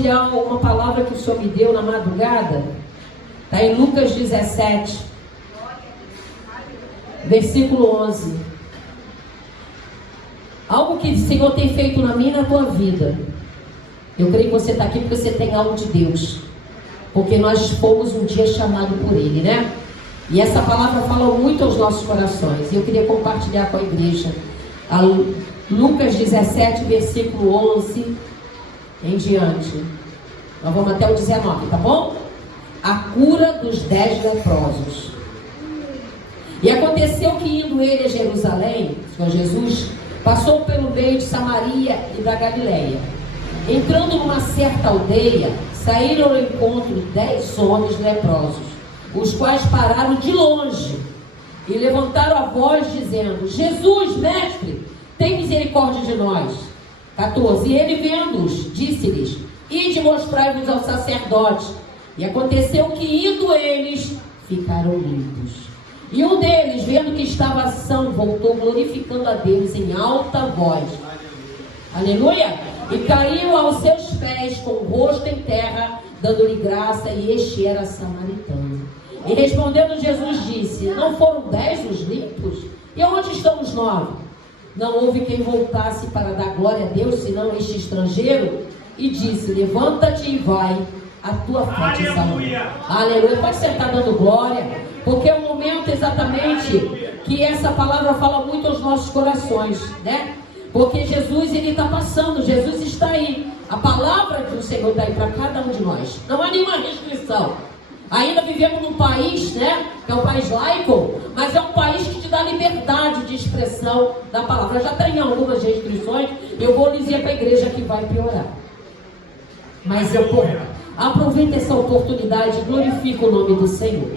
compartilhar uma palavra que o Senhor me deu na madrugada. Está em Lucas 17, versículo 11. Algo que o Senhor tem feito na minha e na tua vida. Eu creio que você está aqui porque você tem algo de Deus. Porque nós fomos um dia chamados por Ele, né? E essa palavra fala muito aos nossos corações. E eu queria compartilhar com a igreja. Lucas 17, versículo 11 em diante. Nós vamos até o 19, tá bom? A cura dos 10 leprosos. E aconteceu que, indo ele a Jerusalém, Senhor Jesus, passou pelo meio de Samaria e da Galileia. Entrando numa certa aldeia, saíram ao encontro 10 homens leprosos, os quais pararam de longe e levantaram a voz dizendo: Jesus, mestre, tem misericórdia de nós. 14. E ele, vendo-os, disse-lhes: ide mostrai-vos ao sacerdote. E aconteceu que, indo eles, ficaram limpos. E um deles, vendo que estava são, voltou glorificando a Deus em alta voz. Aleluia! E caiu aos seus pés com o rosto em terra, dando-lhe graça, e este era samaritano. E respondendo Jesus disse: não foram 10 os limpos? E onde estão os 9? Não houve quem voltasse para dar glória a Deus, senão este estrangeiro. E disse: levanta-te e vai, a tua fé te salvou. Aleluia! Pode sentar dando glória, porque é um momento exatamente que essa palavra fala muito aos nossos corações, né? Porque Jesus, ele está passando, Jesus está aí. A palavra do Senhor está aí para cada um de nós. Não há nenhuma restrição. Ainda vivemos num país, né, que é um país laico, mas é um país que te dá liberdade de expressão da palavra. Já tem algumas restrições, eu vou dizer para a igreja que vai piorar. Mas aproveita essa oportunidade e glorifica o nome do Senhor.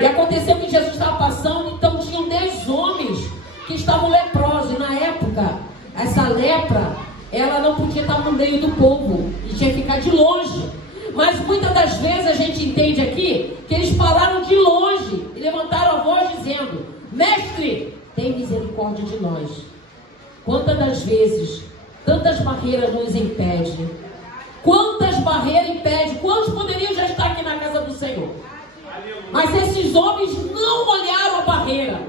E aconteceu que Jesus estava passando, então tinham 10 homens que estavam leprosos. E na época, essa lepra, ela não podia estar no meio do povo, e tinha que ficar de longe. Mas muitas das vezes a gente entende aqui que eles pararam de longe e levantaram a voz dizendo: mestre, tem misericórdia de nós. Quantas das vezes, tantas barreiras nos impedem? Quantas barreiras impedem? Quantos poderiam já estar aqui na casa do Senhor? Mas esses homens não olharam a barreira.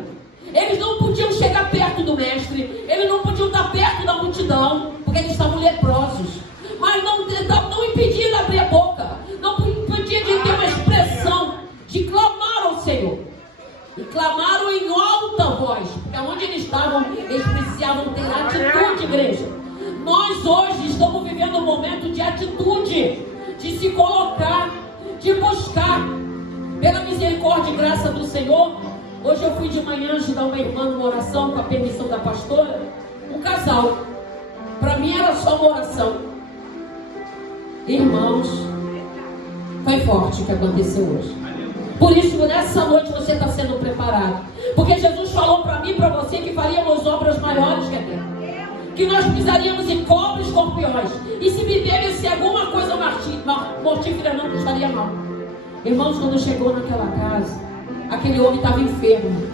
Eles não podiam chegar perto do mestre. Eles não podiam estar perto da multidão, porque eles estavam leprosos. Mas não impedia de abrir a boca. Não impedia de ter uma expressão, de clamar ao Senhor. E clamaram em alta voz, porque onde eles estavam, eles precisavam ter atitude, igreja. Nós hoje estamos vivendo um momento de atitude, de se colocar, de buscar. Pela misericórdia e graça do Senhor, hoje eu fui de manhã ajudar uma irmã numa oração, com a permissão da pastora, um casal. Para mim era só uma oração. Irmãos, foi forte o que aconteceu hoje. Por isso, nessa noite você está sendo preparado. Porque Jesus falou para mim e para você que faríamos obras maiores que aquela. Que nós pisaríamos em cobras e escorpiões. E se vivesse alguma coisa mortífera, não estaria mal. Irmãos, quando chegou naquela casa, aquele homem estava enfermo,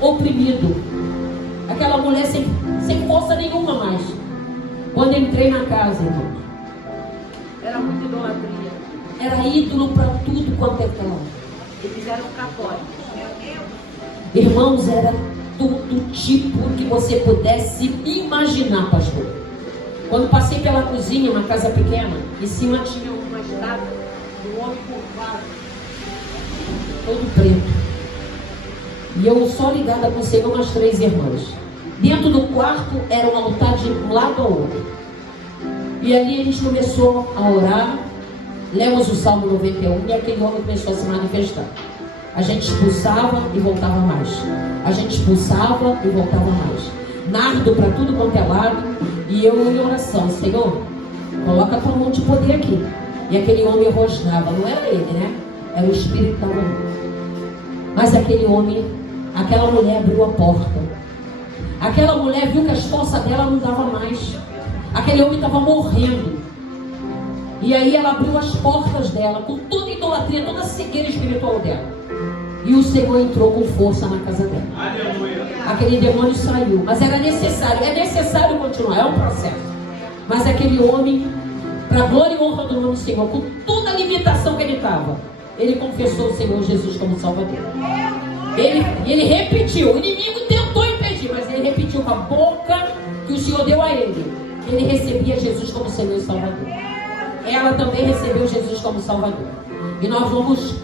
oprimido. Aquela mulher sem força nenhuma mais. Quando entrei na casa, irmãos, era muita idolatria. Era ídolo para tudo quanto é canto. Eles eram católicos. Irmãos, era do tipo que você pudesse imaginar, pastor. Quando passei pela cozinha, uma casa pequena, em cima tinha uma estátua do homem curvado, todo preto. E eu só ligada com o Senhor, umas 3 irmãs. Dentro do quarto era um altar de um lado ao outro. E ali a gente começou a orar. Lemos o Salmo 91 e aquele homem começou a se manifestar. A gente expulsava e voltava mais. A gente expulsava e voltava mais. Nardo para tudo quanto é lado. E eu em oração: Senhor, coloca a tua mão de poder aqui. E aquele homem rosnava. Não era ele, né? Era o Espírito da mãe. Mas aquele homem, aquela mulher abriu a porta. Aquela mulher viu que as forças dela não davam mais. Aquele homem estava morrendo. E aí ela abriu as portas dela, com toda a idolatria, toda a cegueira espiritual dela. E o Senhor entrou com força na casa dela. Aleluia. Aquele demônio saiu. Mas era necessário, é necessário continuar, é um processo. Mas aquele homem, para a glória e honra do nome do Senhor, com toda a limitação que ele estava, ele confessou o Senhor Jesus como Salvador. Ele repetiu, o inimigo tentou impedir, mas ele repetiu com a boca que o Senhor deu a ele. Ele recebia Jesus como Senhor e Salvador. Ela também recebeu Jesus como Salvador. E nós vamos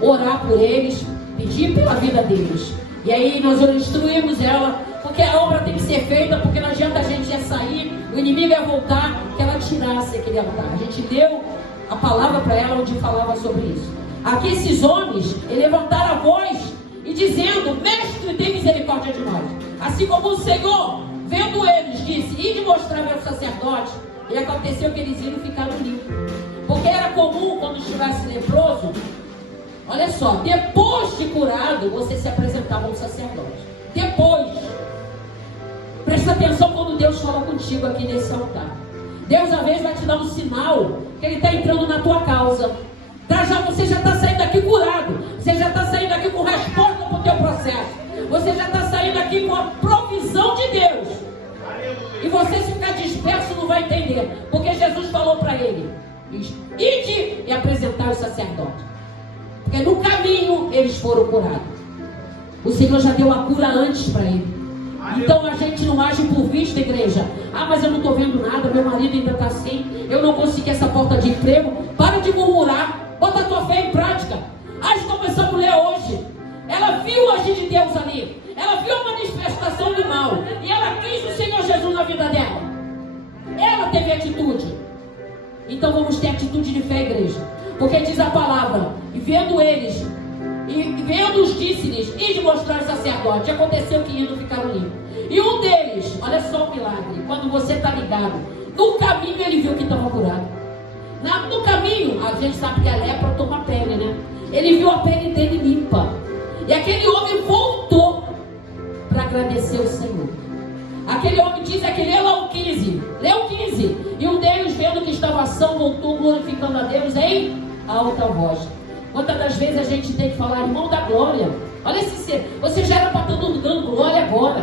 orar por eles, pedir pela vida deles. E aí nós instruímos ela, porque a obra tem que ser feita, porque não adianta a gente ia sair, o inimigo ia voltar, que ela tirasse aquele altar. A gente deu a palavra para ela onde falava sobre isso. Aqui esses homens levantaram a voz e dizendo: Mestre, tem misericórdia de nós. Assim como o Senhor, vendo eles, disse: Ide mostrar ao sacerdote. E aconteceu que eles iam ficar limpos. Porque era comum, quando estivesse leproso, olha só, depois de curado, você se apresentava ao sacerdote. Depois. Presta atenção quando Deus fala contigo aqui nesse altar. Deus, às vezes, vai te dar um sinal que Ele está entrando na tua causa. Você já está saindo daqui curado. Você já está saindo daqui com resposta para o teu processo. Você já está saindo daqui com a provisão de Deus. E você, se ficar disperso, não vai entender. Porque Jesus falou para ele: ide e apresentar os sacerdotes. Porque no caminho eles foram curados. O Senhor já deu a cura antes para ele. Então a gente não age por vista, igreja. Ah, mas eu não estou vendo nada, meu marido ainda está assim, eu não consegui essa porta de emprego. Para de murmurar. Bota a tua fé em prática. Age como essa mulher hoje. Ela viu o agir de Deus ali. Ela viu a manifestação do mal. E ela quis o Senhor Jesus na vida dela. Ela teve atitude. Então vamos ter atitude de fé, igreja. Porque diz a palavra: e vendo eles, e vendo os disse-lhes, ide mostrar ao sacerdote. Aconteceu que indo ficaram limpos. E um deles, olha só o milagre, quando você está ligado, no caminho ele viu que estava curado. No caminho, a gente sabe que a lepra toma pele, né? Ele viu a pele dele limpa. E aquele homem voltou para agradecer o Senhor. Aquele homem diz que lê lá o 15. Lê o 15. E um deles, vendo que estava ação, voltou glorificando a Deus em alta voz. Quantas das vezes a gente tem que falar: irmão da glória, olha se você já era para todo mundo dando glória agora.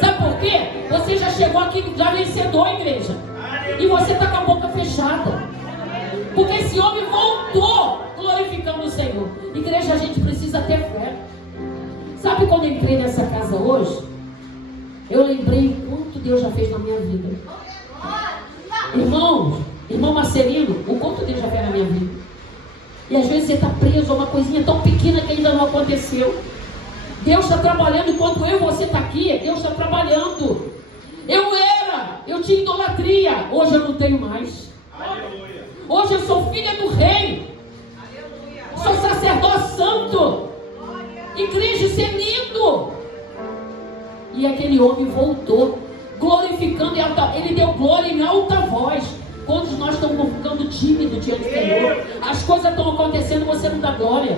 Sabe por quê? Você já chegou aqui já vencedor, igreja. E você está com a boca fechada. Porque esse homem voltou glorificando o Senhor. Igreja, a gente precisa ter fé. Sabe quando eu entrei nessa casa hoje? Eu lembrei o quanto Deus já fez na minha vida. Irmão Marcelino, o quanto Deus já fez na minha vida. E às vezes você está preso a uma coisinha tão pequena que ainda não aconteceu. Deus está trabalhando enquanto eu e você está aqui. Deus está trabalhando. Eu tinha idolatria. Hoje eu não tenho mais. Aleluia. Hoje eu sou filha do rei. Aleluia. Sou sacerdote santo. Glória. Igreja, isso é lindo. E aquele homem voltou glorificando em alta. Ele deu glória em alta voz. Quantos nós estamos ficando tímidos diante do Senhor? As coisas estão acontecendo, você não dá glória.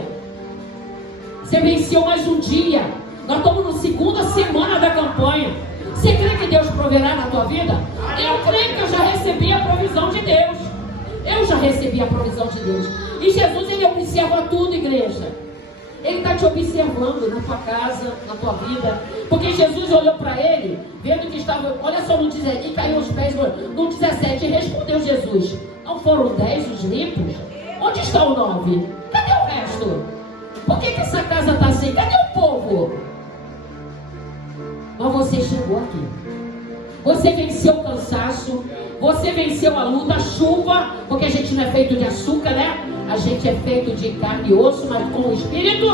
Você venceu mais um dia. Nós estamos na segunda semana da campanha. Você crê que Deus proverá na tua vida? Eu creio que eu já recebi a provisão de Deus. Eu já recebi a provisão de Deus. E Jesus, Ele observa tudo, igreja. Ele está te observando na tua casa, na tua vida. Porque Jesus olhou para ele, vendo que estava, olha só no 17, e caiu aos pés, no 17, e respondeu Jesus: não foram 10 os limpos? Onde está o 9? Cadê o resto? Por que essa casa está assim? Cadê o povo? Mas você chegou aqui. Você venceu o cansaço. Você venceu a luta, a chuva. Porque a gente não é feito de açúcar, né? A gente é feito de carne e osso, mas com o Espírito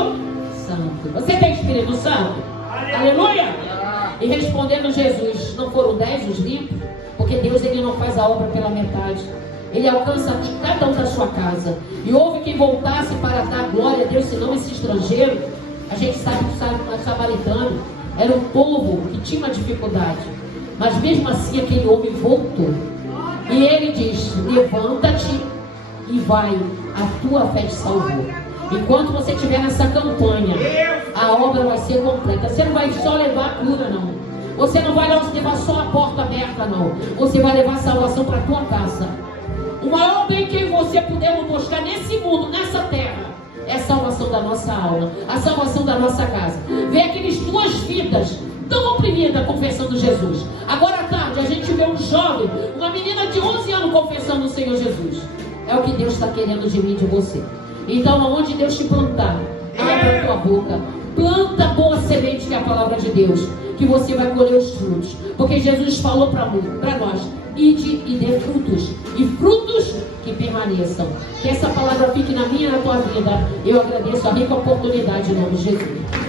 Santo. Você tem Espírito Santo? Aleluia! E respondendo Jesus: não foram 10 os limpos? Porque Deus, Ele não faz a obra pela metade. Ele alcança cada um da sua casa. E houve quem voltasse para dar glória a Deus, senão esse estrangeiro. A gente sabe que o samaritano era um povo que tinha uma dificuldade. Mas mesmo assim aquele homem voltou. E ele diz: levanta-te e vai, a tua fé te salvou. Enquanto você estiver nessa campanha, a obra vai ser completa. Você não vai só levar a cura, não. Você não vai levar só a porta aberta, não. Você vai levar salvação para a tua casa. O maior bem que você puder buscar nesse mundo, nessa terra, é a salvação da nossa alma, a salvação da nossa casa. Ver aqueles duas vidas tão oprimidas. vida confessando Jesus. Agora à tarde a gente vê um jovem, uma menina de 11 anos confessando o Senhor Jesus. É o que Deus está querendo de mim e de você. Então, aonde Deus te plantar, abra a tua boca, planta boa semente, que é a palavra de Deus, que você vai colher os frutos. Porque Jesus falou para nós: ide e dê frutos, e frutos que permaneçam. Que essa palavra fique na minha e na tua vida. Eu agradeço a rica oportunidade em nome de Jesus.